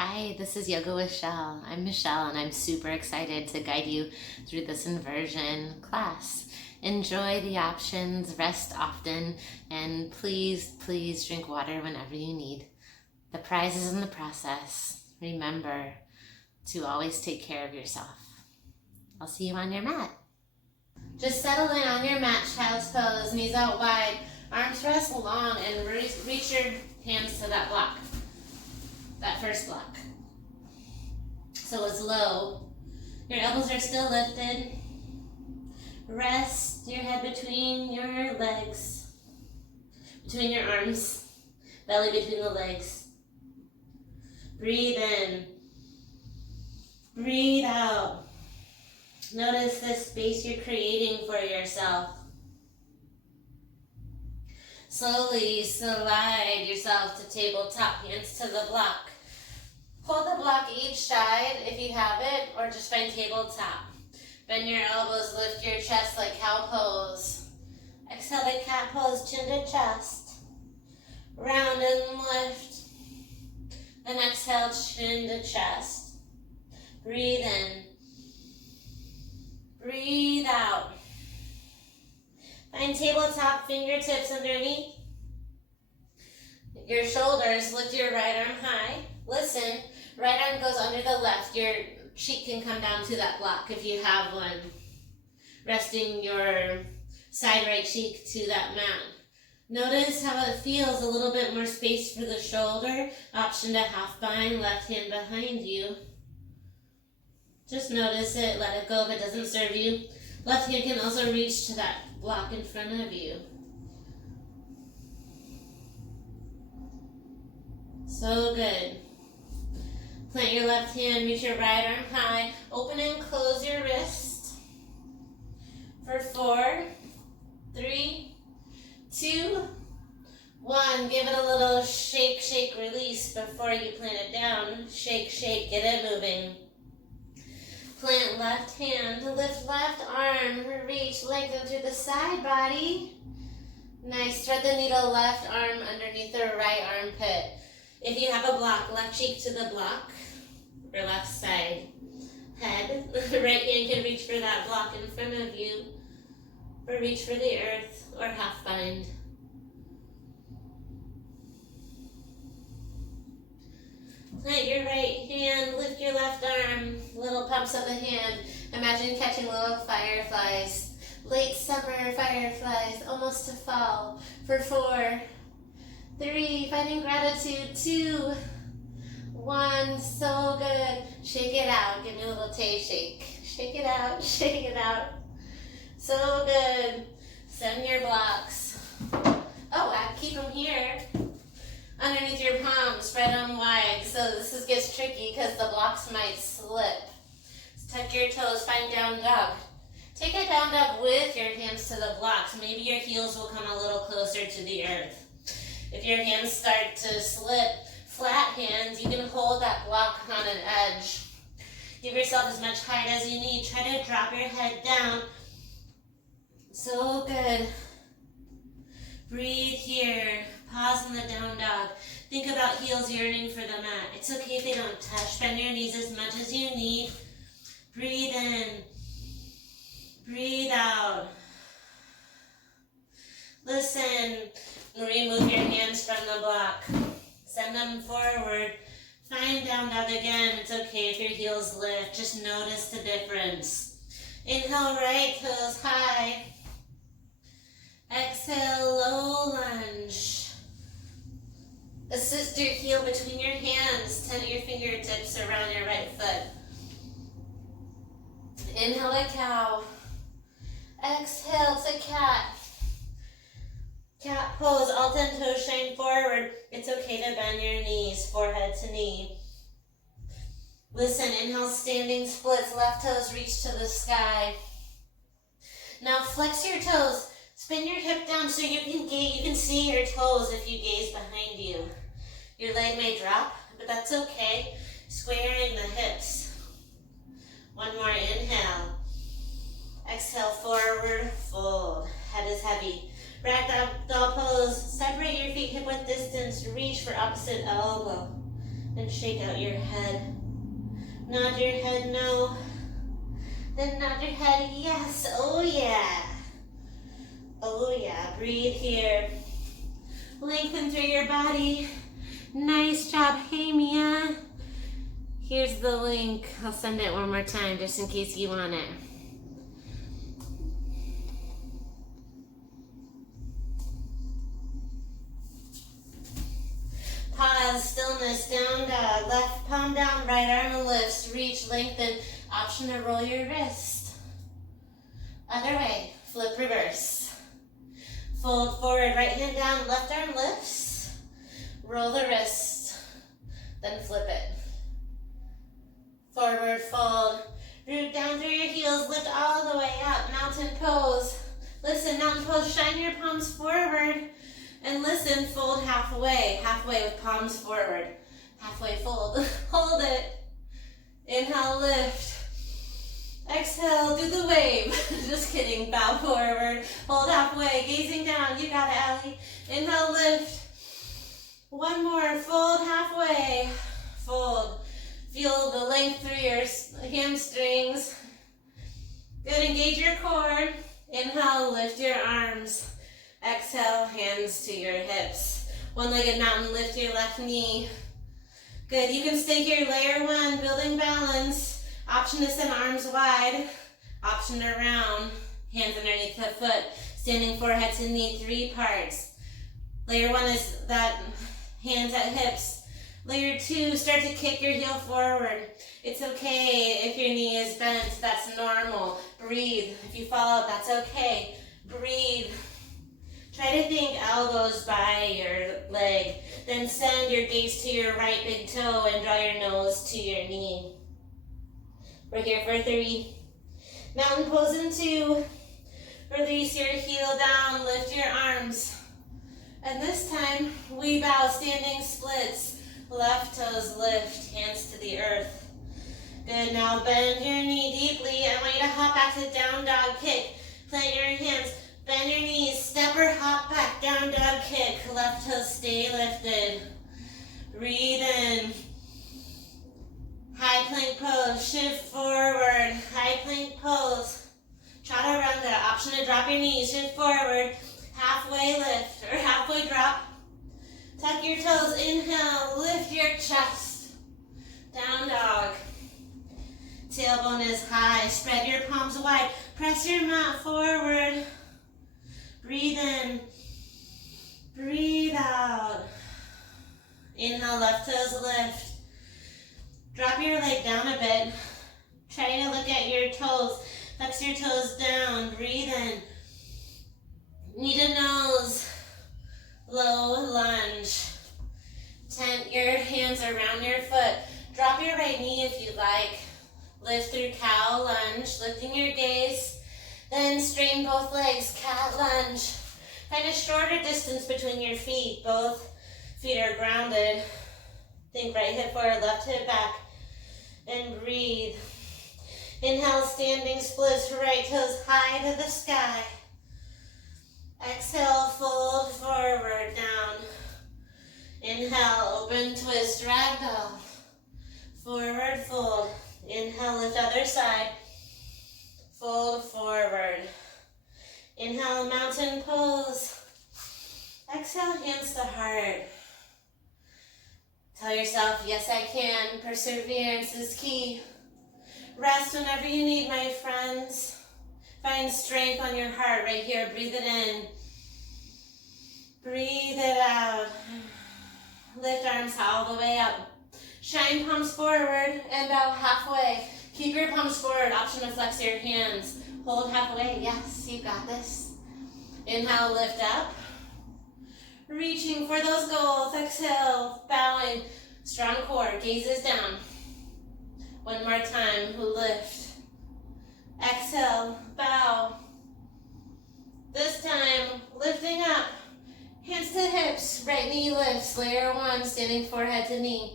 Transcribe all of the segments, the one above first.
Hi, this is Yoga with Shell. I'm Michelle and I'm super excited to guide you through this inversion class. Enjoy the options, rest often, and please drink water whenever you need. The prize is in the process. Remember to always take care of yourself. I'll see you on your mat. Just settle in on your mat, child's pose, knees out wide, arms rest long, and reach your hands to that block. That first block. So it's low. Your elbows are still lifted. Rest your head between your legs, between your arms, belly between the legs. Breathe in. Breathe out. Notice the space you're creating for yourself. Slowly slide yourself to tabletop, hands to the block. Hold the block each side if you have it, or just find tabletop. Bend your elbows, lift your chest like cow pose. Exhale the cat pose, chin to chest. Round and lift. And exhale, chin to chest. Breathe in. Breathe out. Find tabletop, fingertips underneath your shoulders. Lift your right arm high. Listen, right arm goes under the left. Your cheek can come down to that block if you have one. Resting your side right cheek to that mat. Notice how it feels, a little bit more space for the shoulder. Option to half bind, left hand behind you. Just notice it, let it go if it doesn't serve you. Left hand can also reach to that block in front of you. So good. Plant your left hand, reach your right arm high. Open and close your wrist. For 4, 3, 2, 1. Give it a little shake, shake, release before you plant it down. Shake, shake, get it moving. Plant left hand, lift left arm, reach, lengthen through the side body. Nice, thread the needle, left arm underneath the right armpit. If you have a block, left cheek to the block, or left side head. Right hand can reach for that block in front of you, or reach for the earth, or half bind. Plant your right hand, lift your left arm, little pumps of the hand. Imagine catching little fireflies, late summer fireflies, almost to fall. For 4, 3, finding gratitude, 2, 1, so good. Shake it out, give me a little tay shake. Shake it out, shake it out. So good. Send your blocks. Oh, keep them here. Underneath your palms, spread them wide. So this gets tricky because the blocks might slip. Tuck your toes, find down dog. Take a down dog with your hands to the blocks. Maybe your heels will come a little closer to the earth. If your hands start to slip, flat hands, you can hold that block on an edge. Give yourself as much height as you need. Try to drop your head down. So good. Breathe here. Pause in the down dog. Think about heels yearning for the mat. It's okay if they don't touch. Bend your knees as much as you need. Breathe in. Breathe out. Listen. Remove your hands from the block. Send them forward. Find down dog again. It's okay if your heels lift. Just notice the difference. Inhale, right toes high. Exhale, low lunge. Assist your heel between your hands. Tent your fingertips around your right foot. Inhale a cow. Exhale to cat. Cat pose, all 10 toes shine forward. It's okay to bend your knees, forehead to knee. Listen, inhale, standing splits, left toes reach to the sky. Now flex your toes. Spin your hip down so you can see your toes if you gaze behind you. Your leg may drop, but that's okay. Squaring the hips. One more inhale. Exhale, forward fold. Head is heavy. Ragdoll pose. Separate your feet hip width distance. Reach for opposite elbow. Then shake out your head. Nod your head no. Then nod your head yes. Oh yeah. Oh yeah. Breathe here. Lengthen through your body. Nice job. Hey Mia. Here's the link. I'll send it one more time just in case you want it. Pause, stillness, down dog. Left palm down, right arm lifts. Reach, lengthen. Option to roll your wrist. Other way, flip reverse. Fold forward, right hand down, left arm lifts. Roll the wrist, then flip it. Forward fold. Root down through your heels, lift all the way up. Mountain pose. Listen, mountain pose, shine your palms forward. And listen, fold halfway. Halfway with palms forward. Halfway fold. Hold it. Inhale, lift. Exhale, do the wave. Just kidding, bow forward. Hold halfway, gazing down. You got it, Allie. Inhale, lift. One more, fold halfway. Fold. Feel the length through your hamstrings. Good, engage your core. Inhale, lift your arms. Exhale, hands to your hips. One-legged mountain, lift your left knee. Good, you can stay here, layer one, building balance. Option to send arms wide. Option to round, hands underneath the foot. Standing forehead to knee, 3 parts. Layer one is that hands at hips. Layer two, start to kick your heel forward. It's okay if your knee is bent, that's normal. Breathe, if you fall out, that's okay. Breathe. Try to think elbows by your leg. Then send your gaze to your right big toe and draw your nose to your knee. We're here for 3. Mountain pose in 2. Release your heel down, lift your arms. And this time, we bow, standing splits. Left toes lift, hands to the earth. Good, now bend your knee deeply. I want you to hop back to down dog kick. Plant your hands, bend your knees, step or hop back, down dog kick. Left toes stay lifted. Breathe in. High plank pose, shift forward. High plank pose. Chaturanga, option to drop your knees, shift forward. Halfway lift or halfway drop. Tuck your toes, inhale, lift your chest. Down dog. Tailbone is high, spread your palms wide. Press your mat forward. Breathe in. Breathe out. Inhale, left toes lift. Drop your leg down a bit. Try to look at your toes. Flex your toes down. Breathe in. Knee to nose. Low lunge. Tent your hands around your foot. Drop your right knee if you like. Lift through cow lunge, lifting your gaze. Then straighten both legs, cat lunge. Find a shorter distance between your feet. Both feet are grounded. Think right hip forward, left hip back. And breathe. Inhale, standing splits, right toes high to the sky. Exhale, fold forward, down. Inhale, open twist, ragdoll. Forward fold. Inhale, lift other side. Fold forward. Inhale, mountain pose. Exhale, hands to heart. Tell yourself, yes I can. Perseverance is key. Rest whenever you need, my friends. Find strength on your heart right here. Breathe it in. Breathe it out. Lift arms all the way up. Shine palms forward and bow halfway. Keep your palms forward. Option to flex your hands. Hold halfway. Yes, you got this. Inhale, lift up. Reaching for those goals. Exhale, bowing. Strong core. Gazes down. One more time. Lift. Exhale, bow. This time, lifting up. Hands to hips, right knee lifts. Layer one, standing forehead to knee.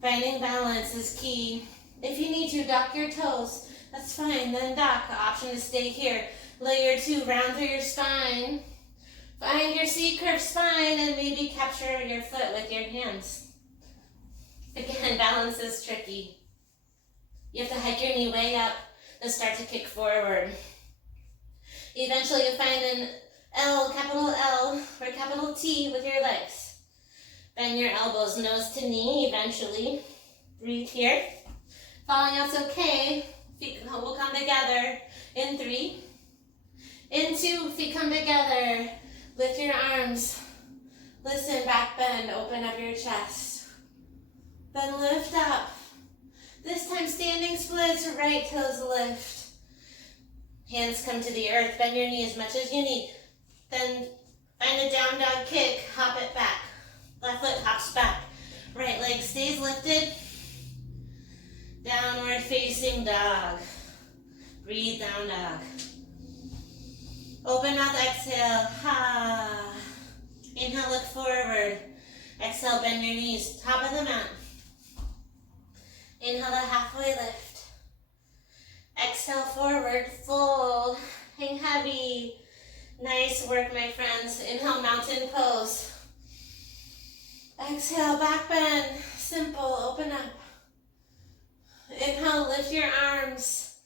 Finding balance is key. If you need to, dock your toes. That's fine, then dock. Option to stay here. Layer two, round through your spine. Find your C-curve spine and maybe capture your foot with your hands. balance is tricky. You have to hike your knee way up and start to kick forward. Eventually you find an L, capital L, or capital T with your legs. Bend your elbows nose to knee eventually. Breathe here. Falling out's okay. Feet will come together in 3. In 2, feet come together. Lift your arms. Listen, back bend, open up your chest. Then lift up. This time standing splits, right toes lift. Hands come to the earth, bend your knee as much as you need. Then find a down dog kick, hop it back. Left foot hops back. Right leg stays lifted. Downward facing dog. Breathe, down dog. Open mouth, exhale, ha. Inhale, look forward. Exhale, bend your knees, top of the mat. Inhale to halfway lift. Exhale, forward, fold. Hang heavy. Nice work, my friends. Inhale, mountain pose. Exhale, back bend. Simple, open up. Inhale, lift your arms.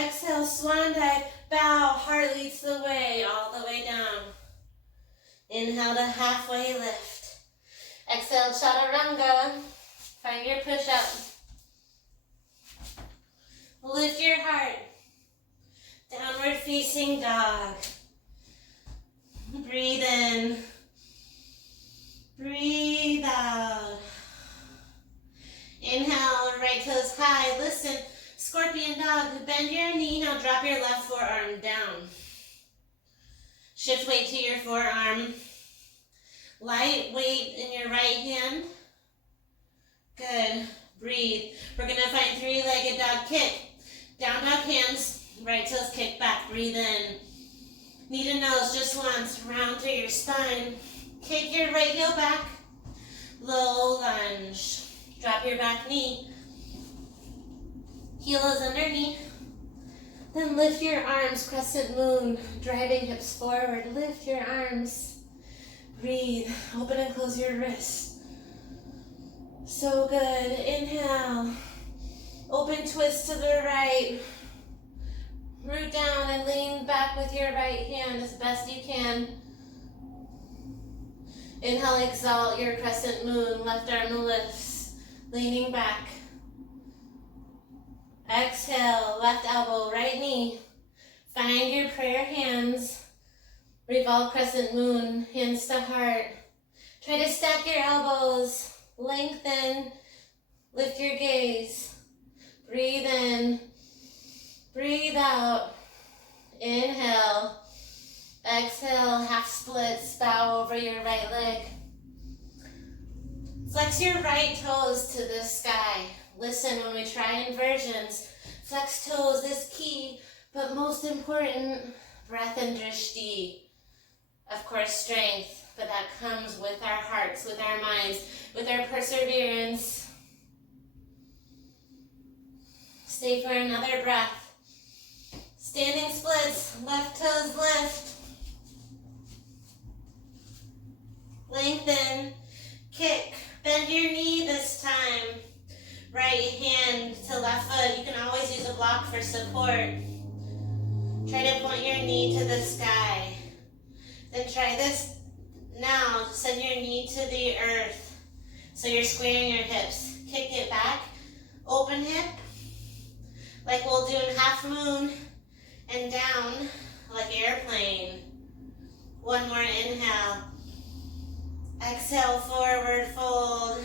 Exhale, swan dive. Bow, heart leads the way, all the way down. Inhale to halfway lift. Exhale, chaturanga. Find your push-up. Lift your heart. Downward facing dog. Breathe in. Breathe out. Inhale, right toes high. Listen, scorpion dog. Bend your knee. Now drop your left forearm down. Shift weight to your forearm. Light weight in your right hand. Good. Breathe. We're going to find 3-legged dog kick. Down dog hands. Right toes kick back. Breathe in. Knee to nose just once. Round through your spine. Kick your right heel back. Low lunge. Drop your back knee. Heel is underneath. Then lift your arms, crescent moon, driving hips forward. Lift your arms. Breathe. Open and close your wrists. So good. Inhale. Open twist to the right. Root down and lean back with your right hand as best you can. Inhale, exalt your crescent moon. Left arm lifts. Leaning back. Exhale, left elbow, right knee. Find your prayer hands. Revolve crescent moon, hands to heart. Try to stack your elbows. Lengthen. Lift your gaze. Breathe in. Breathe out. Inhale. Exhale, half splits. Bow over your right leg. Flex your right toes to the sky. Listen when we try inversions. Flex toes is key, but most important, breath and drishti. Of course, strength, but that comes with our hearts, with our minds, with our perseverance. Stay for another breath. Standing splits, left toes lift. Lengthen, kick, bend your knee this time. Right hand to left foot. You can always use a block for support. Try to point your knee to the sky. Then try this now. Send your knee to the earth. So you're squaring your hips. Kick it back. Open hip. Like we'll do in half moon. And down like airplane. One more inhale. Exhale, forward fold.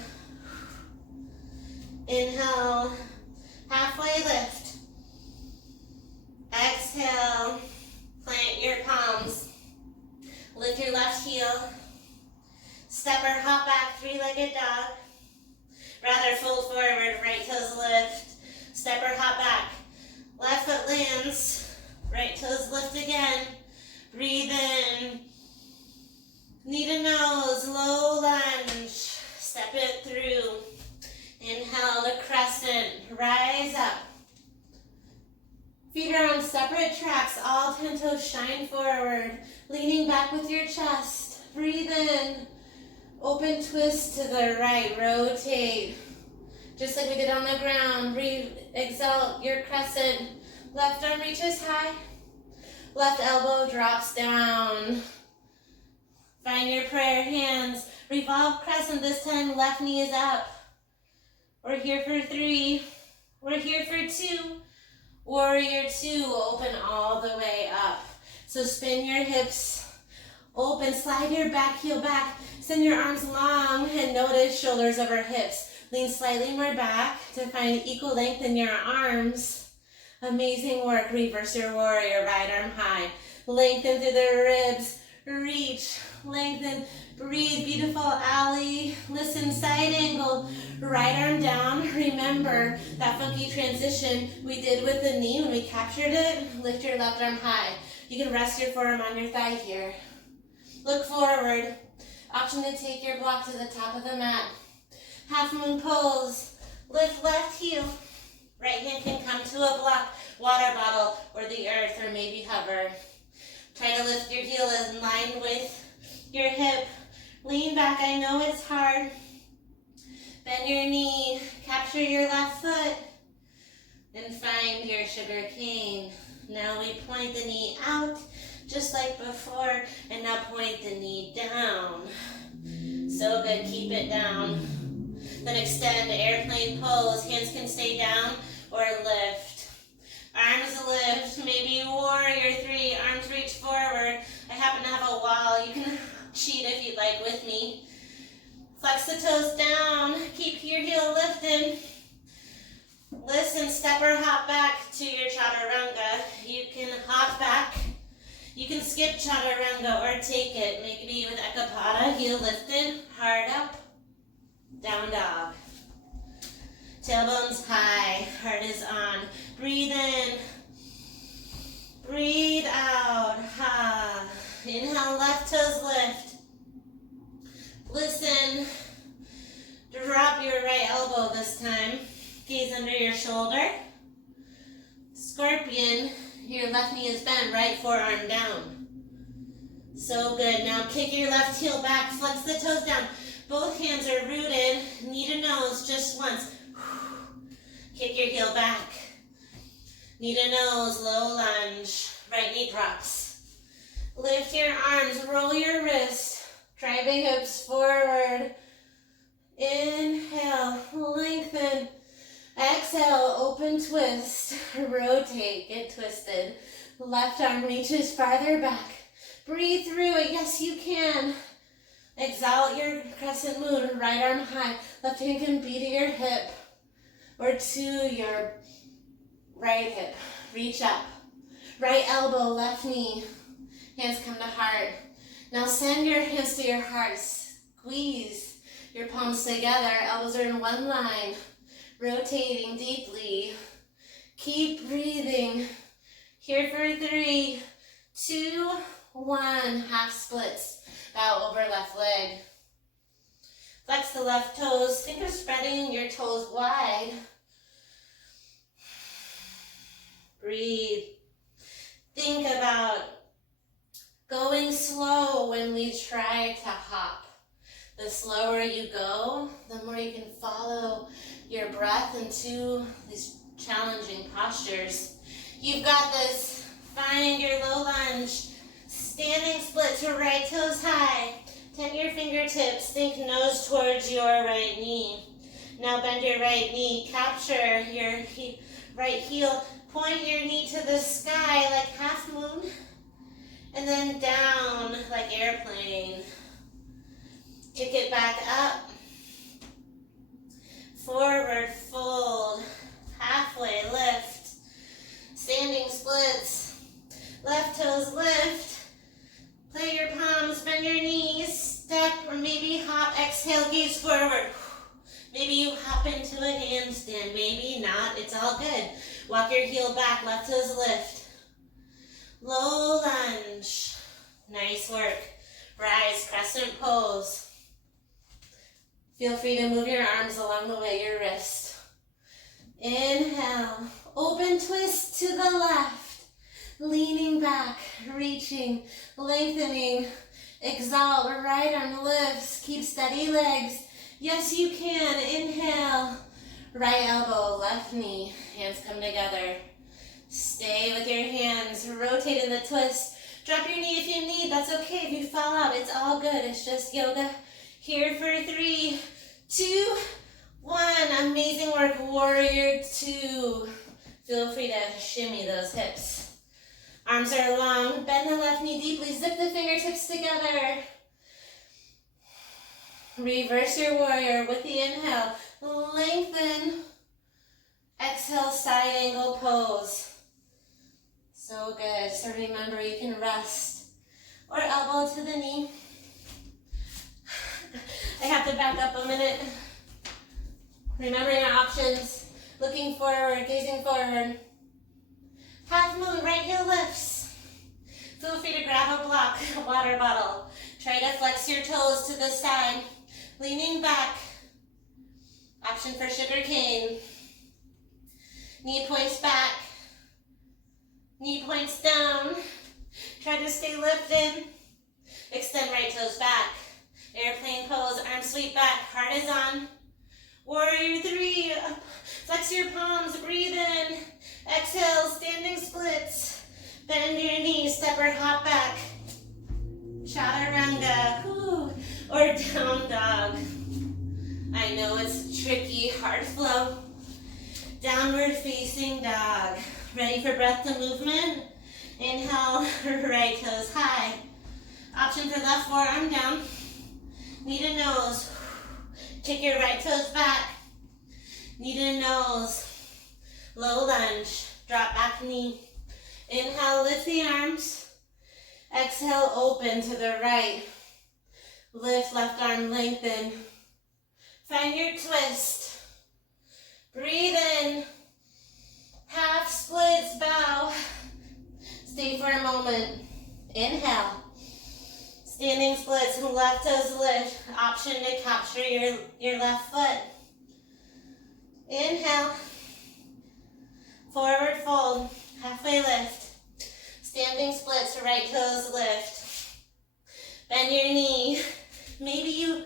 Inhale, halfway lift. Exhale, plant your palms. Lift your left heel. Step or hop back, 3-legged dog. Rather fold forward, right toes lift. Step or hop back. Left foot lands, right toes lift again. Breathe in. Knee to nose, low lunge. Step it through. Inhale to crescent, rise up. Feet are on separate tracks, all 10 toes shine forward. Leaning back with your chest. Breathe in. Open twist to the right, rotate. Just like we did on the ground, exalt your crescent. Left arm reaches high. Left elbow drops down. Find your prayer hands. Revolve crescent this time. Left knee is up. We're here for 3. We're here for 2. Warrior 2. Open all the way up. So spin your hips. Open. Slide your back heel back. Send your arms long and notice shoulders over hips. Lean slightly more back to find equal length in your arms. Amazing work. Reverse your warrior. Right arm high. Lengthen through the ribs. Reach. Lengthen. Breathe. Beautiful alley. Listen. Side angle. Right arm down. Remember that funky transition we did with the knee when we captured it. Lift your left arm high. You can rest your forearm on your thigh here. Look forward. Option to take your block to the top of the mat. Half moon pose. Lift left heel. Right hand can come to a block, water bottle, or the earth, or maybe hover. Try to lift your heel in line with your hip. Lean back. I know it's hard. Bend your knee. Capture your left foot. And find your sugar cane. Now we point the knee out, just like before. And now point the knee down. So good. Keep it down. Then extend airplane pose. Hands can stay down or lift. Arms lift. Maybe warrior 3. Arms reach forward. I happen to have a wall. You can cheat if you'd like with me. Flex the toes down. Keep your heel lifted. Listen, step or hop back to your chaturanga. You can hop back. You can skip chaturanga or take it. Maybe with ekapada. Heel lifted. Hard up. Down dog. Tailbones high. Heart is on. Breathe in. Breathe out. Ha. Inhale, left toes lift. Listen. Drop your right elbow this time. Gaze under your shoulder. Scorpion. Your left knee is bent. Right forearm down. So good. Now kick your left heel back. Flex the toes down. Both hands are rooted, knee to nose, just once. Kick your heel back. Knee to nose, low lunge. Right knee drops. Lift your arms, roll your wrist. Drive the hips forward. Inhale, lengthen. Exhale, open twist. Rotate, get twisted. Left arm reaches farther back. Breathe through it, yes you can. Exalt your crescent moon, right arm high. Left hand can be to your hip or to your right hip. Reach up. Right elbow, left knee. Hands come to heart. Now send your hands to your heart. Squeeze your palms together. Elbows are in one line. Rotating deeply. Keep breathing. Here for 3, 2, 1. Half splits. Bow over left leg. Flex the left toes. Think of spreading your toes wide. Breathe. Think about going slow when we try to hop. The slower you go, the more you can follow your breath into these challenging postures. You've got this. Find your low lunge. Standing split to right toes high. Tent your fingertips. Think nose towards your right knee. Now bend your right knee. Capture your right heel. Point your knee to the sky like half moon. And then down like airplane. Kick it back up. Forward fold. Halfway lift. Standing splits. Left toes lift. Play your palms, bend your knees, step or maybe hop, exhale, gaze forward. Maybe you hop into a handstand, maybe not, it's all good. Walk your heel back, left toes lift. Low lunge. Nice work. Rise, crescent pose. Feel free to move your arms along the way, your wrist. Inhale, open twist to the left. Leaning back, reaching, lengthening, exalt, right arm lifts, keep steady legs. Yes, you can. Inhale, Right elbow, left knee, hands come together. Stay with your hands, rotate in the twist. Drop your knee if you need, that's okay. If you fall out, it's all good. It's just yoga. Here for 3, 2, 1. Amazing work, warrior 2. Feel free to shimmy those hips. Arms are long, bend the left knee deeply, zip the fingertips together. Reverse your warrior with the inhale. Lengthen. Exhale, side angle pose. So good. So remember, you can rest or elbow to the knee. I have to back up a minute. Remembering our options. Looking forward, gazing forward. Half moon, right heel lifts. Feel free to grab a block, a water bottle. Try to flex your toes to the side. Leaning back. Option for sugar cane. Knee points back. Knee points down. Try to stay lifted. Extend right toes back. Airplane pose, arms sweep back, heart is on. Warrior 3, flex your palms, breathe in. Exhale, standing splits. Bend your knees, step or hop back. Chaturanga, or down dog. I know it's tricky, hard flow. Downward facing dog. Ready for breath to movement? Inhale, right toes high. Option for left forearm down. Knee to nose. Kick your right toes back. Knee to nose. Low lunge. Drop back knee. Inhale, lift the arms. Exhale, open to the right. Lift left arm, lengthen. Find your twist. Breathe in. Half splits, bow. Stay for a moment. Inhale. Standing splits, left toes lift. Option to capture your left foot. Inhale. Forward fold. Halfway lift. Standing splits, right toes lift. Bend your knee. Maybe you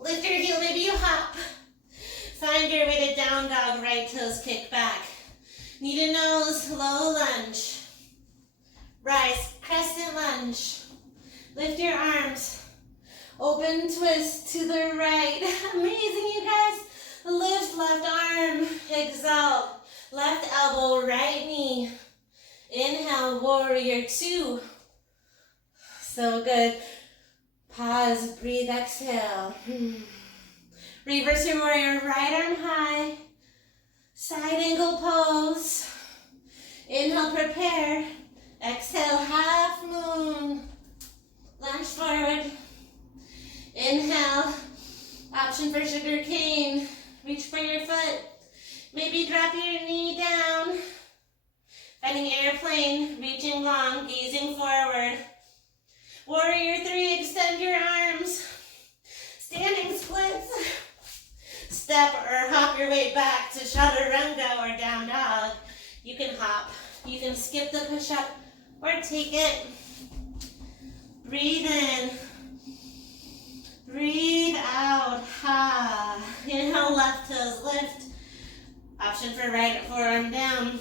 lift your heel, maybe you hop. Find your way to down dog, right toes kick back. Knee to nose, low lunge. Rise, crescent lunge. Lift your arms. Open twist to the right. Amazing, you guys. Lift left arm, exalt. Left elbow, right knee. Inhale, warrior 2. So good. Pause, breathe, exhale. Reverse your warrior, right arm high. Side angle pose. Inhale, prepare. Exhale, half moon. Lunge forward. Inhale. Option for sugar cane. Reach for your foot. Maybe drop your knee down. Finding airplane, reaching long, gazing forward. Warrior 3, extend your arms. Standing splits. Step or hop your way back to chaturanga or down dog. You can hop. You can skip the push-up or take it. Breathe in. Breathe out. Ha. Inhale, left toes lift. Option for right forearm down.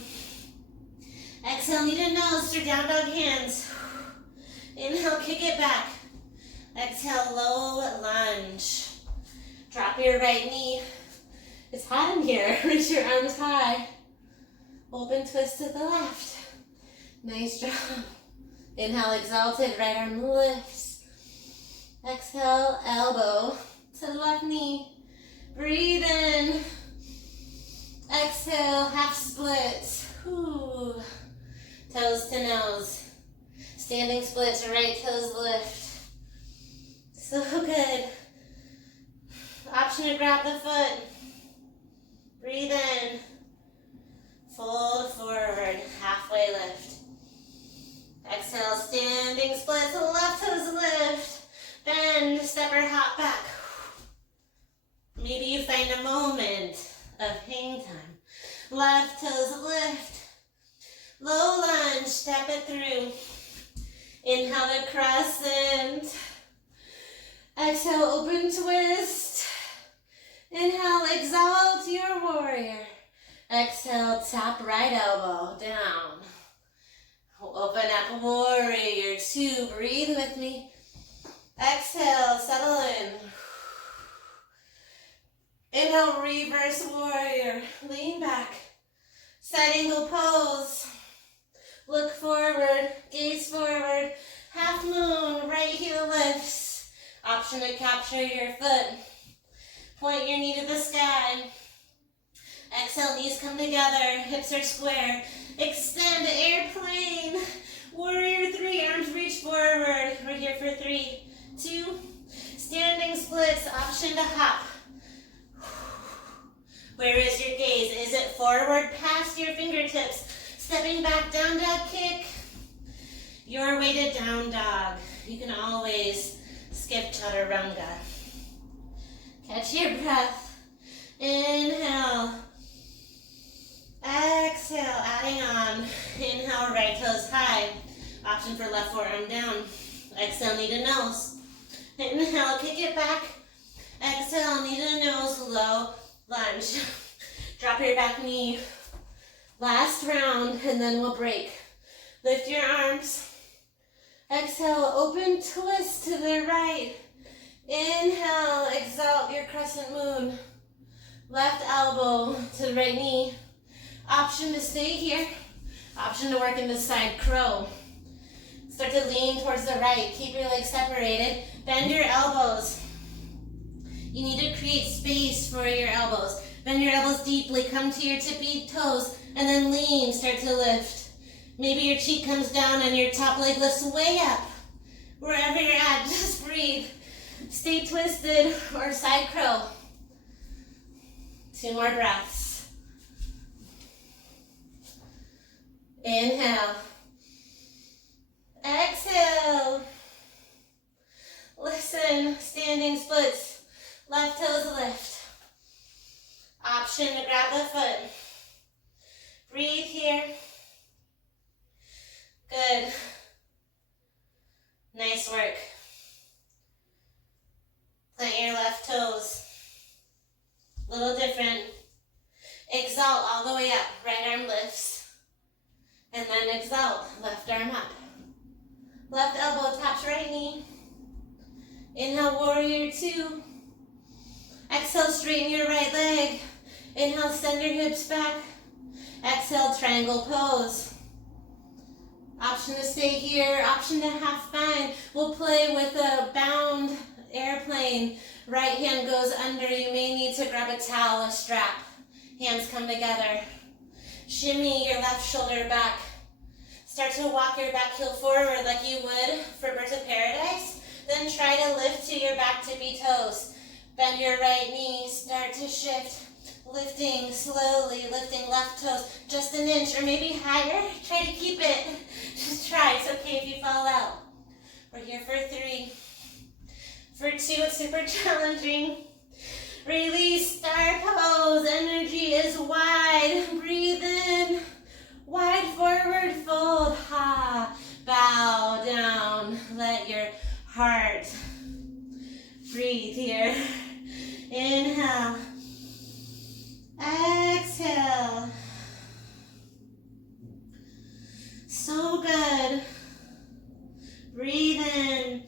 Exhale, knee to nose through down dog hands. Inhale, kick it back. Exhale, low lunge. Drop your right knee. It's hot in here. Reach your arms high. Open twist to the left. Nice job. Inhale, exalted, right arm lifts. Exhale, elbow to the left knee. Breathe in. Exhale, half split. Ooh. Toes to nose. Standing splits, right toes lift. So good. Option to grab the foot. Breathe in. Fold forward, halfway lift. Exhale, standing splits, left toes lift. Bend, step or hop back. Maybe you find a moment of hang time. Left toes lift. Low lunge, step it through. Inhale the crescent. Exhale, open twist. Inhale, exalt your warrior. warrior. Exhale, tap right elbow down. Open up, warrior two. Breathe with me. Exhale, settle in. Inhale, reverse warrior. Lean back. Side angle pose. Look forward, gaze forward. Half moon, right heel lifts. Option to capture your foot. Point your knee to the sky. Exhale, knees come together, hips are square. Extend, airplane. Warrior three, arms reach forward. We're here for 3, 2. Standing splits, option to hop. Where is your gaze? Is it forward past your fingertips? Stepping back, down dog kick. Your way to down dog. You can always skip chaturanga. Catch your breath. Inhale. Exhale, adding on. Inhale, right toes high. Option for left forearm down. Exhale, knee to nose. Inhale, kick it back. Exhale, knee to nose, low lunge. Drop your back knee. Last round, and then we'll break. Lift your arms. Exhale, open twist to the right. Inhale, exalt your crescent moon. Left elbow to the right knee. Option to stay here. Option to work in the side crow. Start to lean towards the right. Keep your legs separated. Bend your elbows. You need to create space for your elbows. Bend your elbows deeply. Come to your tippy toes. And then lean. Start to lift. Maybe your cheek comes down and your top leg lifts way up. Wherever you're at, just breathe. Stay twisted or side crow. 2 more breaths. Inhale. Exhale. Listen, standing splits. Left toes lift. Option to grab the foot. Breathe here. Good. Nice work. Plant your left toes. A little different. Exalt all the way up. Right arm lifts. And then exalt. Left arm up. Left elbow taps right knee. Inhale, warrior two. Exhale, straighten your right leg. Inhale, send your hips back. Exhale, triangle pose. Option to stay here, option to half bind. We'll play with a bound airplane. Right hand goes under. You may need to grab a towel, a strap. Hands come together. Shimmy your left shoulder back. Start to walk your back heel forward like you would for Birds of Paradise. Then try to lift to your back tippy toes. Bend your right knee, start to shift. Lifting slowly, lifting left toes just an inch or maybe higher. Try to keep it. Just try. It's okay if you fall out. We're here for 3. For 2, it's super challenging. Release, star pose. Energy is wide. Breathe in. Wide forward fold. Ha. Bow down. Let your heart breathe here. Inhale. Exhale. So good. Breathe in.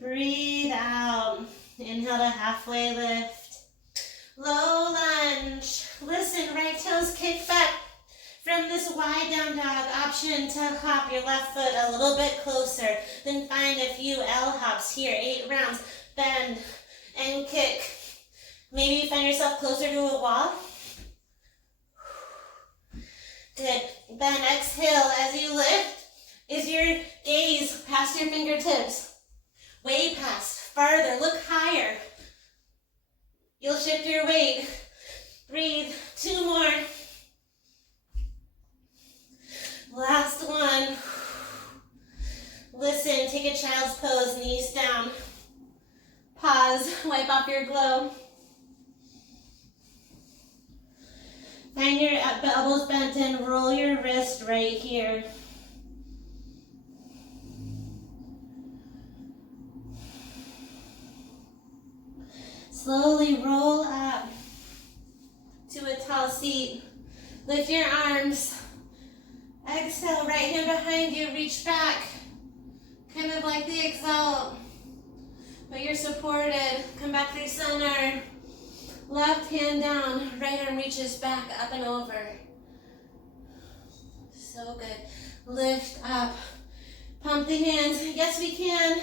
Breathe out. Inhale to halfway lift. Low lunge. Listen, right toes kick back from this wide down dog. Option to hop your left foot a little bit closer. Then find a few L hops here. 8 rounds. Bend and kick. Maybe you find yourself closer to a wall. Good. Bend, exhale as you lift. Is your gaze past your fingertips? Way past, farther, look higher. You'll shift your weight. Breathe, 2 more. Last one. Listen, take a child's pose, knees down. Pause, wipe off your glow. Find your elbows bent and roll your wrist right here. Slowly roll up to a tall seat. Lift your arms. Exhale, right hand behind you, reach back. Kind of like the exalt. But you're supported. Come back through center. Left hand down, right arm reaches back, up and over. So good. Lift up. Pump the hands. Yes, we can.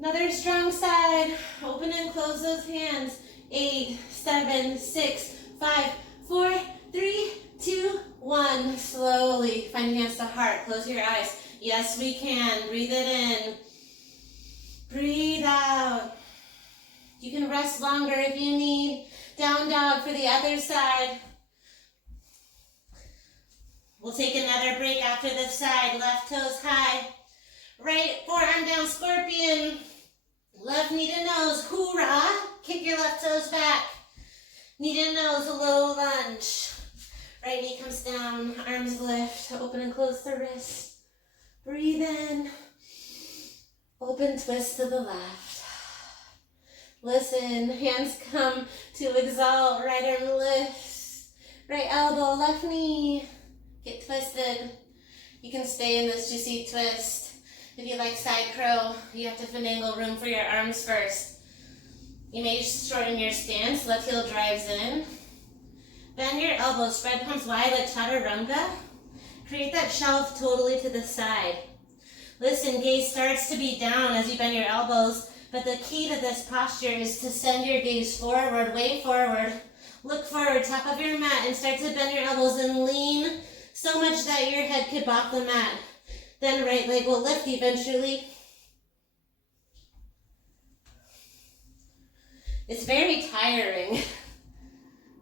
Another strong side. Open and close those hands. 8, 7, 6, 5, 4, 3, 2, 1. Slowly find hands to heart. Close your eyes. Yes, we can. Breathe it in. Breathe out. You can rest longer if you need. Down dog for the other side. We'll take another break after this side. Left toes high. Right forearm down, scorpion. Left knee to nose, hoorah. Kick your left toes back. Knee to nose, a low lunge. Right knee comes down, arms lift. Open and close the wrist. Breathe in. Open twist to the left. Listen, hands come to exalt. Right arm lifts. Right elbow, left knee. Get twisted. You can stay in this juicy twist. If you like side crow, you have to finagle room for your arms first. You may shorten your stance. Left heel drives in. Bend your elbows. Spread palms wide like chaturanga. Create that shelf totally to the side. Listen, gaze starts to be down as you bend your elbows, but the key to this posture is to send your gaze forward, way forward. Look forward, top of your mat, and start to bend your elbows and lean so much that your head could bop the mat. Then right leg will lift eventually. It's very tiring,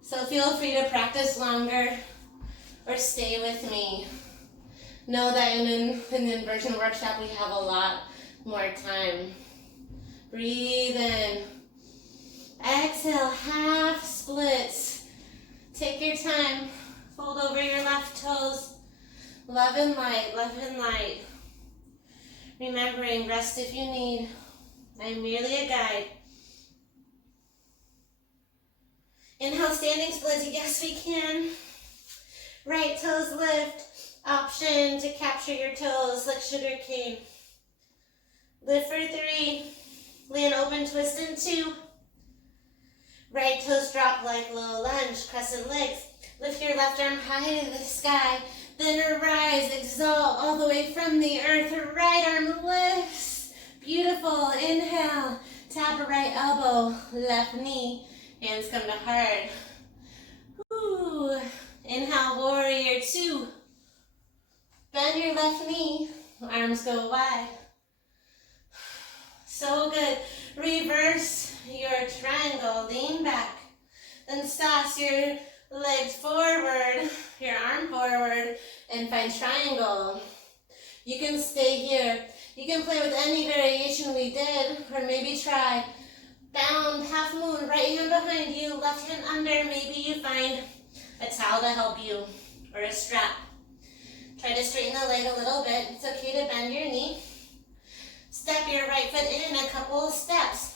so feel free to practice longer or stay with me. Know that in the inversion workshop we have a lot more time. Breathe in. Exhale, half splits. Take your time. Fold over your left toes. Love and light, love and light. Remembering, rest if you need. I'm merely a guide. Inhale, standing splits. Yes, we can. Right toes lift. Option to capture your toes like sugar cane. Lift for 3. Land open, twist in 2. Right toes drop like low lunge, crescent legs. Lift your left arm high to the sky. Then rise, exalt all the way from the earth. Right arm lifts. Beautiful. Inhale. Tap a right elbow, left knee. Hands come to heart. Woo. Inhale, warrior 2. Bend your left knee. Arms go wide. So good. Reverse your triangle. Lean back. Then sauce your legs forward, your arm forward, and find triangle. You can stay here. You can play with any variation we did, or maybe try bound, half moon, right hand behind you, left hand under. Maybe you find a towel to help you, or a strap. Try to straighten the leg a little bit. It's okay to bend your knee. Step your right foot in a couple of steps.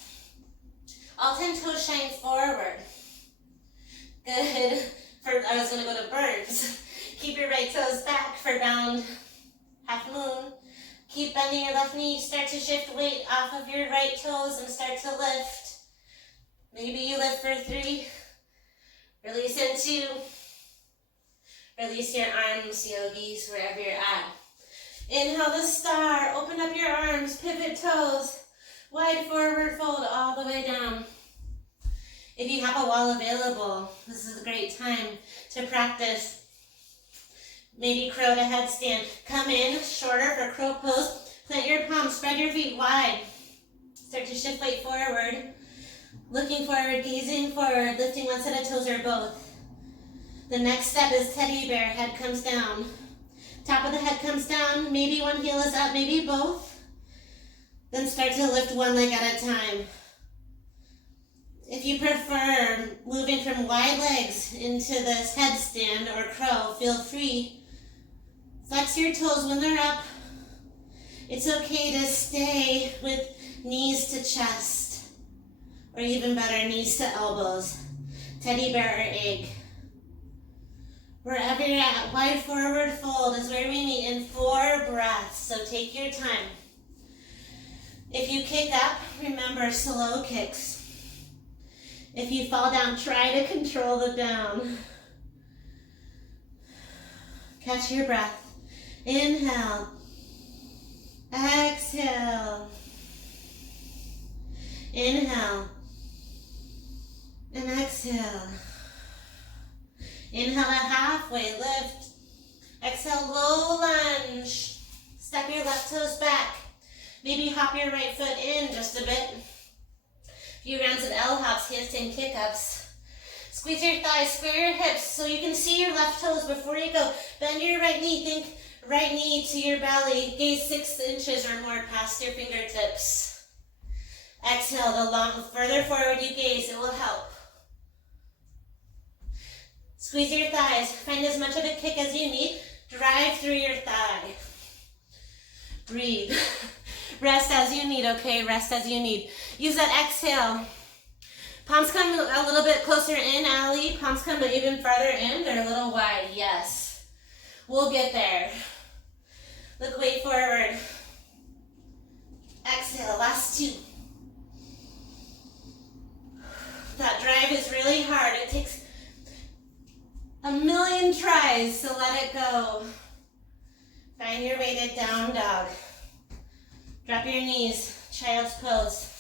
All 10 toes shine forward. Good. I was going to go to birds. Keep your right toes back for bound, half moon. Keep bending your left knee. Start to shift weight off of your right toes and start to lift. Maybe you lift for 3. Release in 2. Release your arms, yogis, wherever you're at. Inhale the star. Open up your arms. Pivot toes. Wide forward fold all the way down. If you have a wall available, this is a great time to practice. Maybe crow to headstand. Come in shorter for crow pose. Plant your palms. Spread your feet wide. Start to shift weight forward. Looking forward, gazing forward, lifting one set of toes or both. The next step is teddy bear. Head comes down. Top of the head comes down. Maybe one heel is up, maybe both. Then start to lift one leg at a time. If you prefer moving from wide legs into this headstand or crow, feel free. Flex your toes when they're up. It's okay to stay with knees to chest, or even better, knees to elbows. Teddy bear or egg. Wherever you're at, wide forward fold is where we meet in 4 breaths, so take your time. If you kick up, remember slow kicks. If you fall down, try to control the down. Catch your breath. Inhale. Exhale. Inhale. And exhale. Inhale at halfway, lift. Exhale, low lunge. Step your left toes back. Maybe hop your right foot in just a bit. A few rounds of L hops, handstand kick-ups. Squeeze your thighs, square your hips so you can see your left toes before you go. Bend your right knee, think right knee to your belly. Gaze 6 inches or more past your fingertips. Exhale, the further forward you gaze, it will help. Squeeze your thighs. Find as much of a kick as you need. Drive through your thigh. Breathe. Rest as you need, okay? Rest as you need. Use that exhale. Palms come a little bit closer in, Allie. Palms come even farther in. They're a little wide, yes. We'll get there. Look way forward. Exhale, last 2. That drive is really hard. It takes a million tries, so let it go. Find your way to down dog. Drop your knees, child's pose.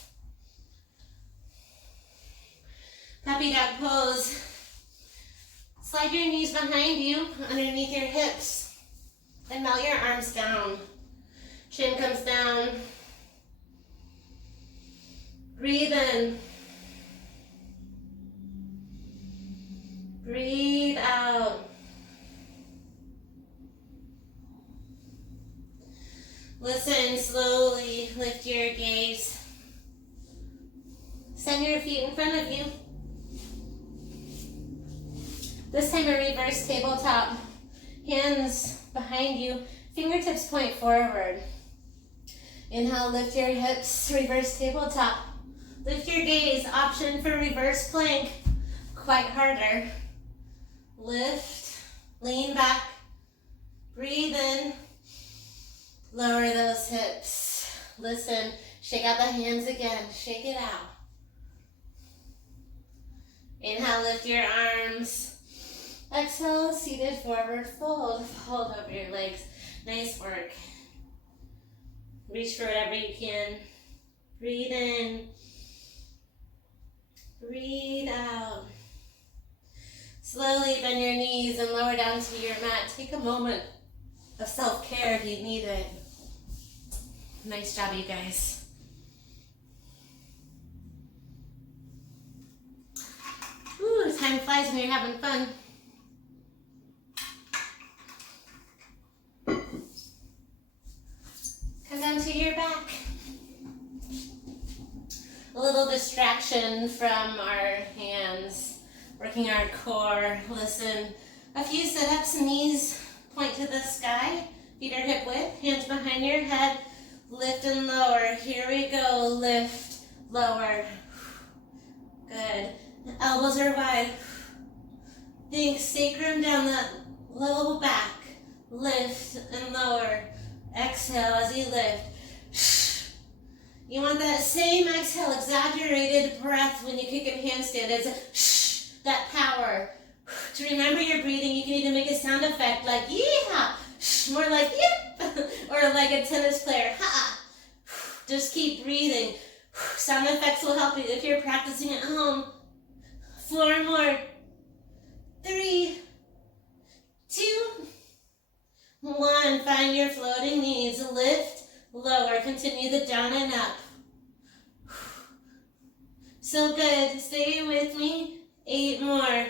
Puppy dog pose. Slide your knees behind you, underneath your hips, and melt your arms down. Chin comes down. Breathe in. Breathe out. Listen slowly, lift your gaze. Send your feet in front of you. This time a reverse tabletop. Hands behind you, fingertips point forward. Inhale, lift your hips, reverse tabletop. Lift your gaze, option for reverse plank, quite harder. Lift, lean back, breathe in, lower those hips. Listen, shake out the hands again, shake it out. Inhale, lift your arms. Exhale, seated forward fold. Fold over your legs. Nice work. Reach for whatever you can. Breathe in. Breathe out. Slowly bend your knees and lower down to your mat. Take a moment of self-care if you need it. Nice job, you guys. Ooh, time flies when you're having fun. Come down to your back. A little distraction from our hands. Working our core. Listen. A few sit-ups, knees point to the sky. Feet are hip width. Hands behind your head. Lift and lower. Here we go. Lift, lower. Good. Elbows are wide. Think sacrum down the low back. Lift and lower. Exhale as you lift. You want that same exhale, exaggerated breath when you kick in handstand. It's that power. To remember your breathing, you can either make a sound effect like yeehaw, more like yip, or like a tennis player, ha. Just keep breathing. Sound effects will help you if you're practicing at home. 4 more. 3, 2, 1. Find your floating knees. Lift, lower. Continue the down and up. So good. Stay with me. 8 more.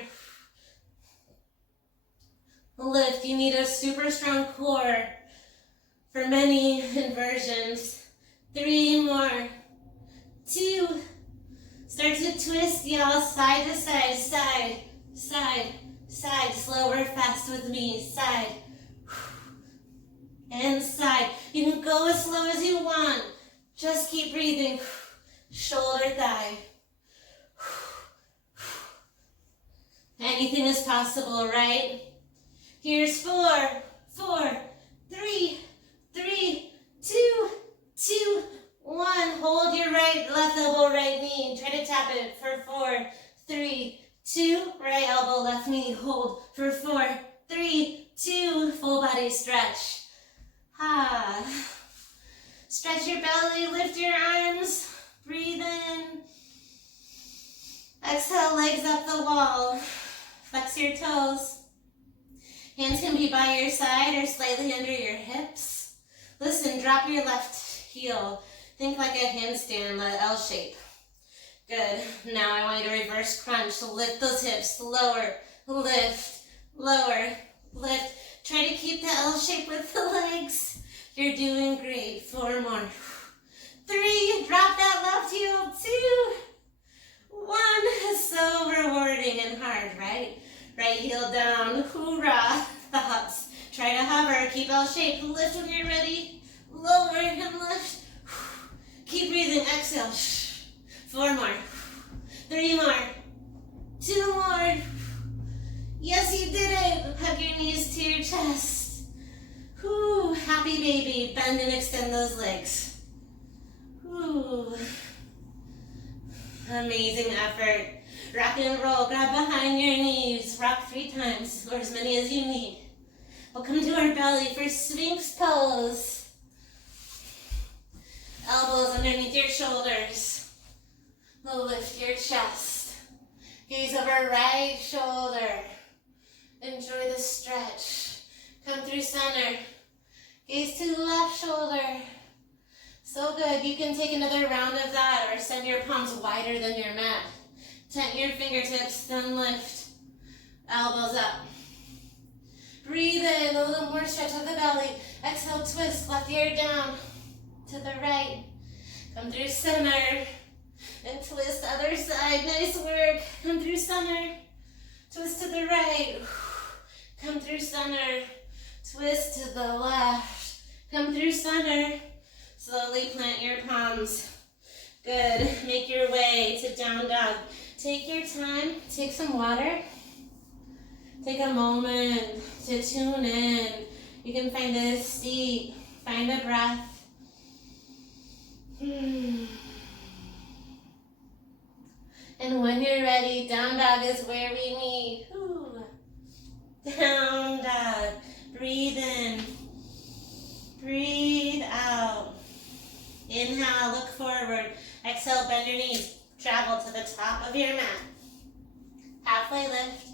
Lift. You need a super strong core for many inversions. 3 more. 2. Start to twist, y'all. Side to side, side, side, side. Slower, fast with me. Side. And side. You can go as slow as you want. Just keep breathing. Shoulder, thigh. Anything is possible, right? Here's 4, 4, 3, 3, 2, 2, 1. Hold your left elbow, right knee. Try to tap it for 4, 3, 2. Right elbow, left knee. Hold for 4, 3, 2. Full body stretch. Stretch your belly, lift your arms. Breathe in. Exhale, legs up the wall. Flex your toes. Hands can be by your side or slightly under your hips. Listen, drop your left heel. Think like a handstand, the L shape. Good. Now I want you to reverse crunch. So lift those hips. Lower, lift, lower, lift. Try to keep the L shape with the legs. You're doing great. 4 more. 3. Drop that left heel. 2. 1. So rewarding and hard, right? Right heel down. Hoorah. Thoughts. Try to hover. Keep L shape. Lift when you're ready. Lower and lift. Keep breathing. Exhale. 4 more. 3 more. 2 more. Yes, you did it. Hug your knees to your chest. Whew. Happy baby. Bend and extend those legs. Whew. Amazing effort. Rock and roll. Grab behind your knees. Rock 3 times, or as many as you need. We'll come to our belly for Sphinx pose. Elbows underneath your shoulders. Lift your chest. Gaze over right shoulder. Enjoy the stretch. Come through center. Gaze to left shoulder. So good. You can take another round of that or send your palms wider than your mat. Tent your fingertips, then lift. Elbows up. Breathe in, a little more stretch of the belly. Exhale, twist, left ear down to the right. Come through center and twist other side. Nice work. Come through center. Twist to the right. Come through center. Twist to the left. Come through center. Slowly plant your palms. Good. Make your way to down dog. Take your time. Take some water. Take a moment to tune in. You can find a seat. Find a breath. And when you're ready, down dog is where we meet. Down dog. Breathe in. Breathe out. Inhale, look forward. Exhale, bend your knees. Travel to the top of your mat. Halfway lift.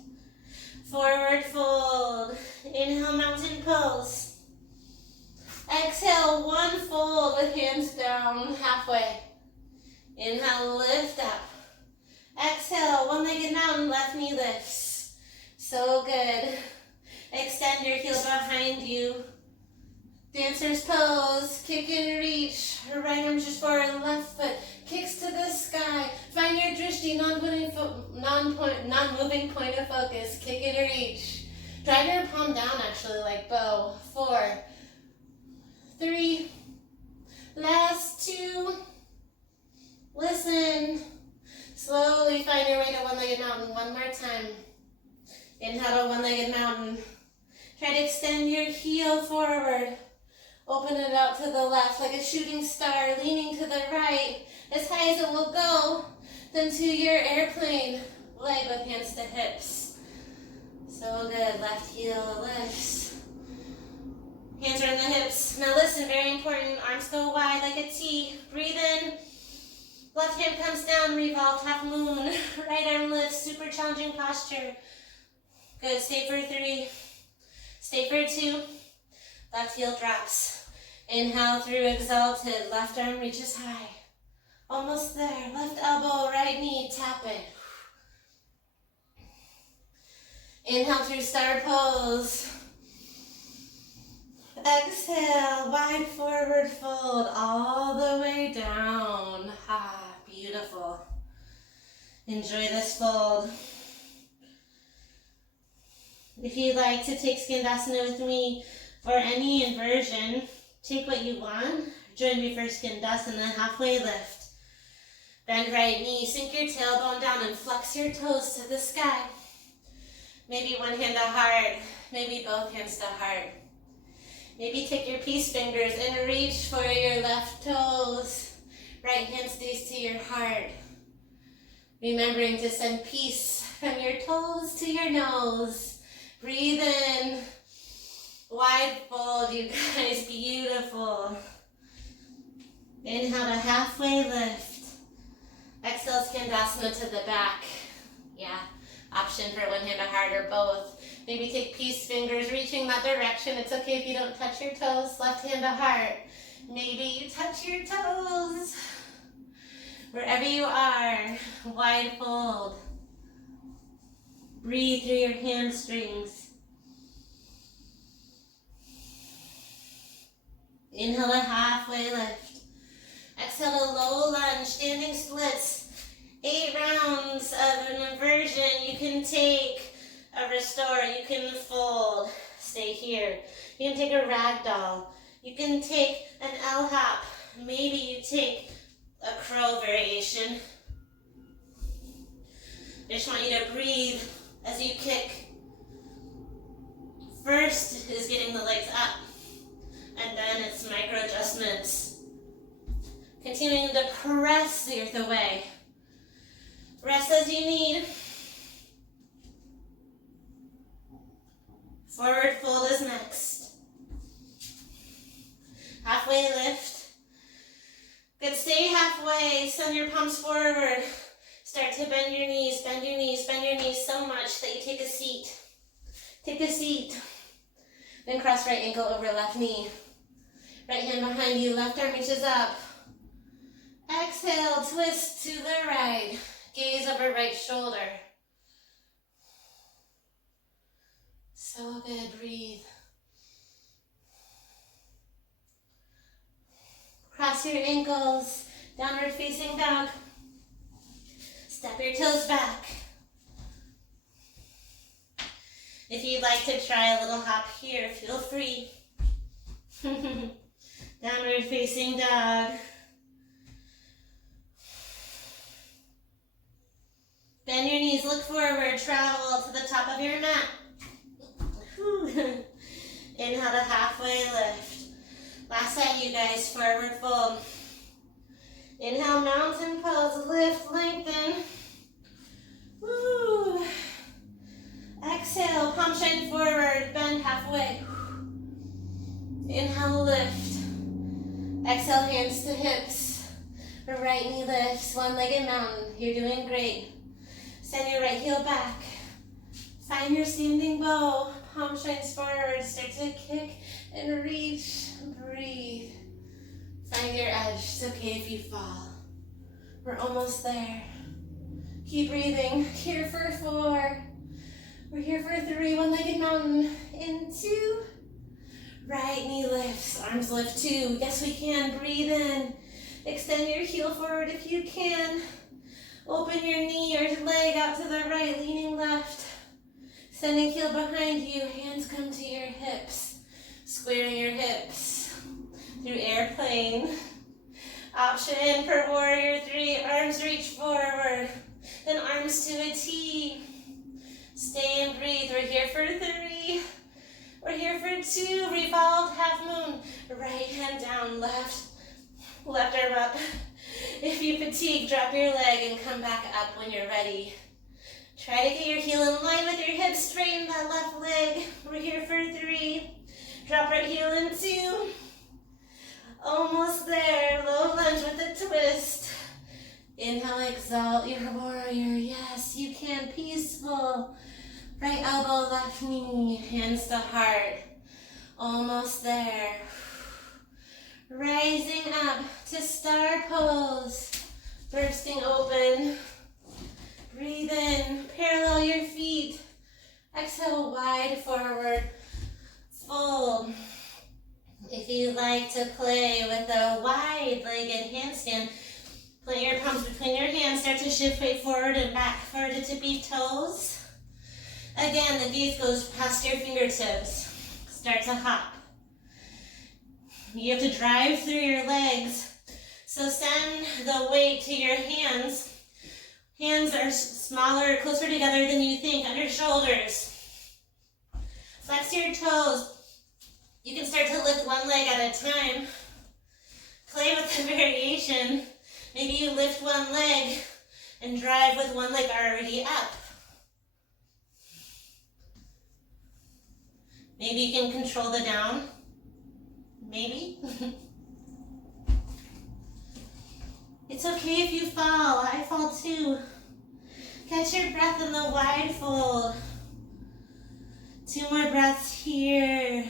Forward fold. Inhale, mountain pose. Exhale, 1 fold with hands down, halfway. Inhale, lift up. Exhale, 1-legged mountain, left knee lifts. So good. Extend your heel behind you. Dancer's pose, kick and reach. Right arm just forward, left foot kicks to the sky. Find your drishti, non-moving point of focus. Kick and reach. Drive your palm down actually like bow. 4, 3, last 2. Listen. Slowly find your way to 1-legged mountain. 1 more time. Inhale to 1-legged mountain. Try to extend your heel forward. Open it out to the left like a shooting star, leaning to the right as high as it will go. Then to your airplane leg with hands to hips. So good. Left heel lifts. Hands are in the hips. Now listen, very important. Arms go wide like a T. Breathe in. Left hand comes down, revolve, half moon. Right arm lifts, super challenging posture. Good. Stay for 3. Stay for 2. Left heel drops. Inhale through exalted. Left arm reaches high. Almost there. Left elbow, right knee, tap it. Inhale through star pose. Exhale, wide forward fold all the way down. Beautiful. Enjoy this fold. If you'd like to take Skandasana with me for any inversion, take what you want. Join me for Skandasana, halfway lift. Bend right knee, sink your tailbone down and flex your toes to the sky. Maybe one hand to heart, Maybe both hands to heart. Maybe take your peace fingers and reach for your left toes. Right hand stays to your heart. Remembering to send peace from your toes to your nose. Breathe in. Wide fold, you guys. Beautiful. Inhale to halfway lift. Exhale, Skandasana to the back. Yeah, option for one hand to heart or both. Maybe take peace fingers, reaching that direction. It's okay if you don't touch your toes. Left hand to heart. Maybe you touch your toes. Wherever you are, wide fold. Breathe through your hamstrings. Inhale to halfway lift. Exhale to low lunge, standing splits. 8 rounds of an inversion. You can take a restore, you can fold, stay here. You can take a ragdoll. You can take an L-hop. Maybe you take a crow variation. I just want you to breathe as you kick. First is getting the legs up, and then it's micro adjustments. Continuing to press the earth away. Rest as you need. Forward fold is next. Halfway lift. Good, stay halfway. Send your palms forward. Start to bend your knees, bend your knees, bend your knees so much that you take a seat. Take a seat. Then cross right ankle over left knee. Right hand behind you, left arm reaches up. Exhale, twist to the right. Gaze over right shoulder. So good, breathe. Cross your ankles, downward facing dog. Step your toes back. If you'd like to try a little hop here, feel free. Downward facing dog. Bend your knees, look forward, travel to the top of your mat. Inhale to halfway lift. Last side, you guys, forward fold. Inhale, mountain pose, lift, lengthen. Woo. Exhale, palm shine forward, bend halfway. Inhale, lift. Exhale, hands to hips. Right knee lifts, one-legged mountain. You're doing great. Send your right heel back. Find your standing bow. Palm shines forward. Start to kick and reach. Breathe. Find your edge. It's okay if you fall. We're almost there. Keep breathing. Here for 4. We're here for 3. One-legged mountain. In 2. Right knee lifts. Arms lift 2. Yes, we can. Breathe in. Extend your heel forward if you can. Open your knee or leg out to the right, leaning left. Sending heel behind you. Hands come to your hips. Squaring your hips through airplane. Option for warrior 3. Arms reach forward. Then arms to a T. Stay and breathe. We're here for 3. We're here for 2. Revolved half moon. Right hand down, left arm up. If you fatigue, drop your leg and come back up when you're ready. Try to get your heel in line with your hips, straighten that left leg. We're here for 3. Drop right heel in 2. Almost there, low lunge with a twist. Inhale, exalt your warrior. Yes, you can, peaceful. Right elbow, left knee, hands to heart. Almost there. Rising up to star pose. Bursting open. Breathe in, parallel your feet. Exhale, wide forward. Fold. If you like to play with a wide-legged handstand, plant your palms between your hands. Start to shift weight forward and back. Forward to tippy toes. Again, the gaze goes past your fingertips. Start to hop. You have to drive through your legs. So send the weight to your hands. Hands are smaller, closer together than you think, under shoulders. Flex flex your toes. You can start to lift one leg at a time. Play with the variation. Maybe you lift one leg and drive with one leg already up. Maybe you can control the down. Maybe. It's okay if you fall. I fall too. Catch your breath in the wide fold. 2 more breaths here.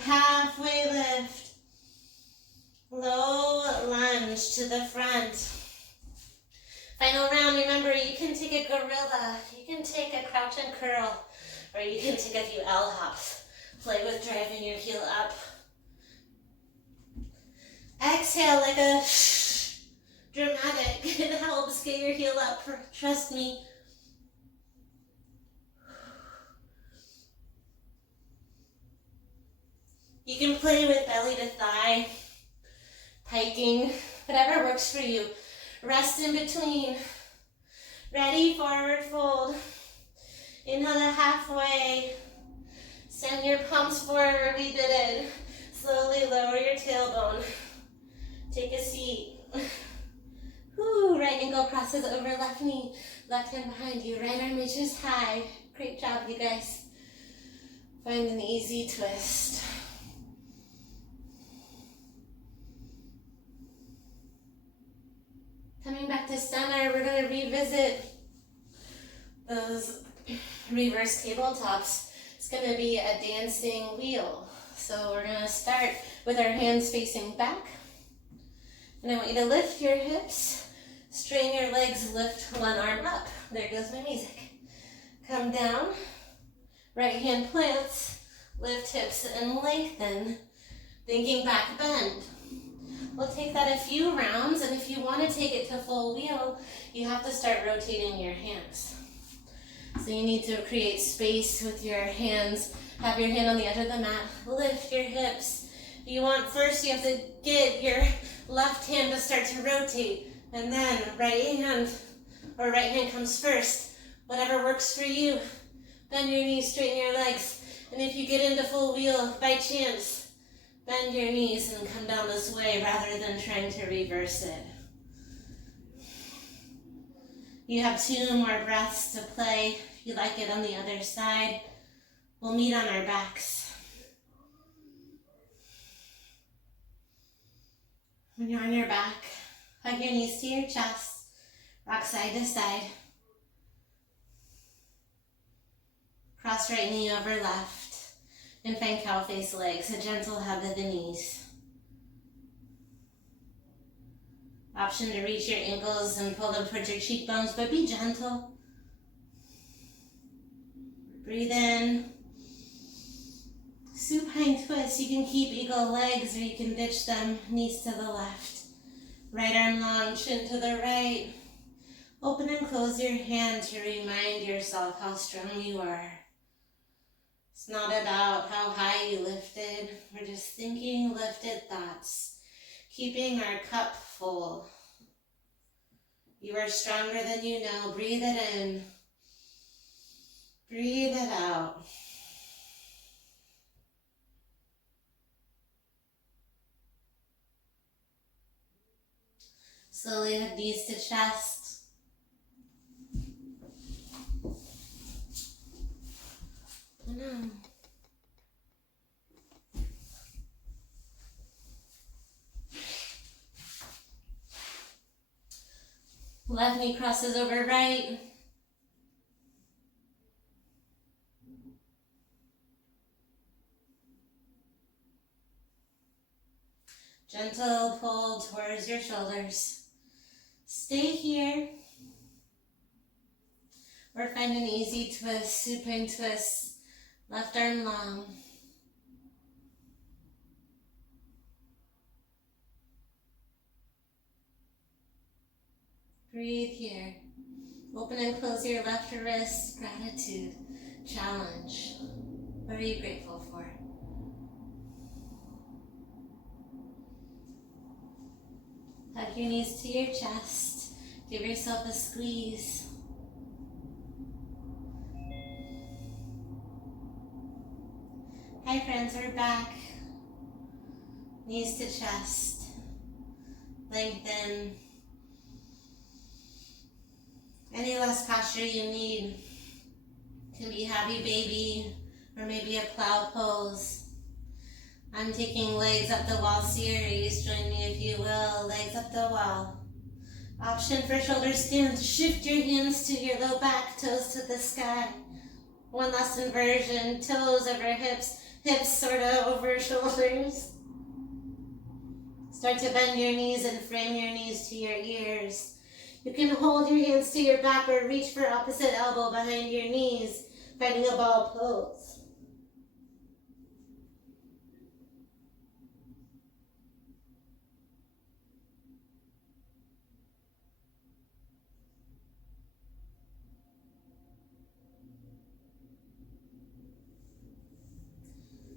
Halfway lift. Low lunge to the front. Final round, remember you can take a gorilla, you can take a crouch and curl, or you can take a few L hops. Play with driving your heel up. Exhale like a dramatic. It helps get your heel up, trust me. You can play with belly to thigh, piking, whatever works for you. Rest in between. Ready, forward fold. Inhale to halfway. Send your palms forward, we did it. Slowly lower your tailbone. Take a seat. Woo, right ankle crosses over left knee. Left hand behind you, right arm reaches high. Great job, you guys. Find an easy twist. Coming back to center, we're going to revisit those reverse tabletops. It's going to be a dancing wheel. So we're going to start with our hands facing back. And I want you to lift your hips, straighten your legs, lift one arm up. There goes my music. Come down, right hand plants, lift hips and lengthen. Thinking back bend. We'll take that a few rounds, and if you want to take it to full wheel, you have to start rotating your hands. So you need to create space with your hands. Have your hand on the edge of the mat. Lift your hips. You want first, you have to get your left hand to start to rotate, and then right hand comes first. Whatever works for you. Bend your knees, straighten your legs. And if you get into full wheel by chance, bend your knees and come down this way rather than trying to reverse it. You have 2 more breaths to play. If you like it on the other side, we'll meet on our backs. When you're on your back, hug your knees to your chest, rock side to side. Cross right knee over left. And find cow face legs, a gentle hug of the knees. Option to reach your ankles and pull them towards your cheekbones, but be gentle. Breathe in. Supine twist. You can keep eagle legs or you can ditch them, knees to the left. Right arm long, chin to the right. Open and close your hand to remind yourself how strong you are. It's not about how high you lifted. We're just thinking lifted thoughts, keeping our cup full. You are stronger than you know. Breathe it in. Breathe it out. Slowly hug knees to chest. Left knee crosses over right. Gentle pull towards your shoulders. Stay here. Or find an easy twist, supine twist. Left arm long. Breathe here. Open and close your left wrist. Gratitude. Challenge. What are you grateful for? Hug your knees to your chest. Give yourself a squeeze. Hi friends, we're back. Knees to chest. Lengthen. Any less posture you need. Can be happy baby or maybe a plow pose. I'm taking legs up the wall series. Join me if you will. Legs up the wall. Option for shoulder stand. Shift your hands to your low back, toes to the sky. One last inversion. Toes over hips, hips sort of over shoulders. Start to bend your knees and frame your knees to your ears. You can hold your hands to your back or reach for opposite elbow behind your knees, finding a ball pose.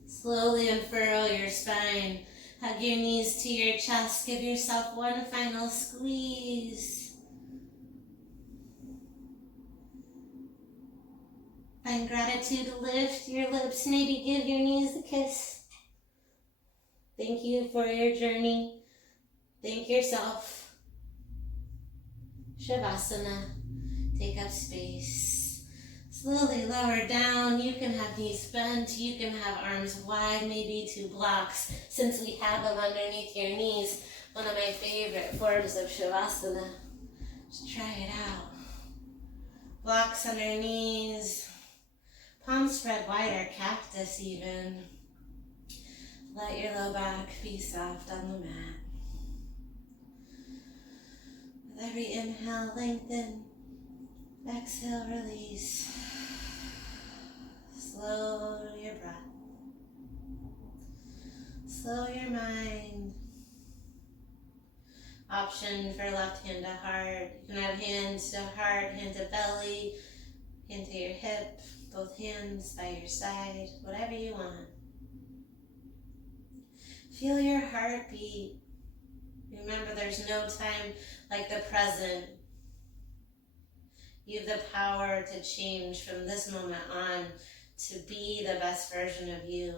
Slowly unfurrow your spine. Hug your knees to your chest. Give yourself one final squeeze. Find gratitude. Lift your lips. Maybe give your knees a kiss. Thank you for your journey. Thank yourself. Shavasana. Take up space. Slowly lower down. You can have knees bent. You can have arms wide, maybe two blocks. Since we have them underneath your knees, one of my favorite forms of Shavasana. Just try it out. Blocks under knees. Palms spread wide or cactus even. Let your low back be soft on the mat. With every inhale, lengthen. Exhale, release. Slow your breath. Slow your mind. Option for left hand to heart. You can have hands to heart, hand to belly, hand to your hip, both hands by your side, whatever you want. Feel your heartbeat. Remember, there's no time like the present. You have the power to change from this moment on to be the best version of you.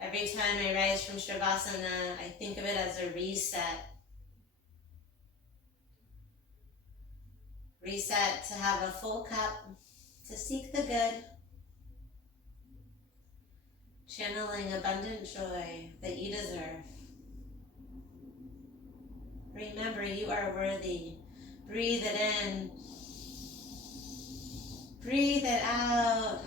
Every time I rise from Shavasana, I think of it as a reset. Reset to have a full cup, to seek the good, channeling abundant joy that you deserve. Remember, you are worthy. Breathe it in. Breathe it out.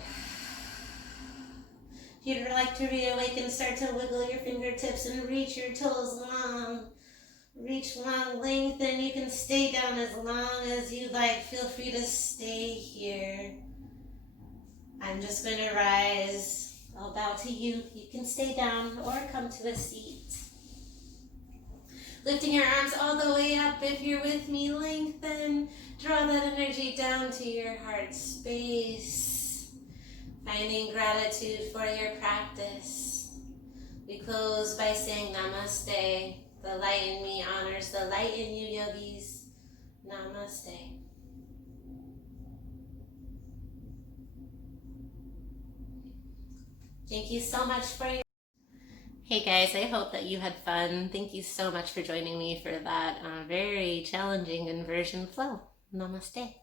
If you'd like to reawaken, start to wiggle your fingertips and reach your toes long. Reach long, lengthen. You can stay down as long as you like. Feel free to stay here. I'm just going to rise. I'll bow to you. You can stay down or come to a seat. Lifting your arms all the way up. If you're with me, lengthen. Draw that energy down to your heart space. Finding gratitude for your practice. We close by saying namaste. The light in me honors the light in you, yogis. Namaste. Thank you so much for your... Hey guys, I hope that you had fun. Thank you so much for joining me for that very challenging inversion flow. Namaste.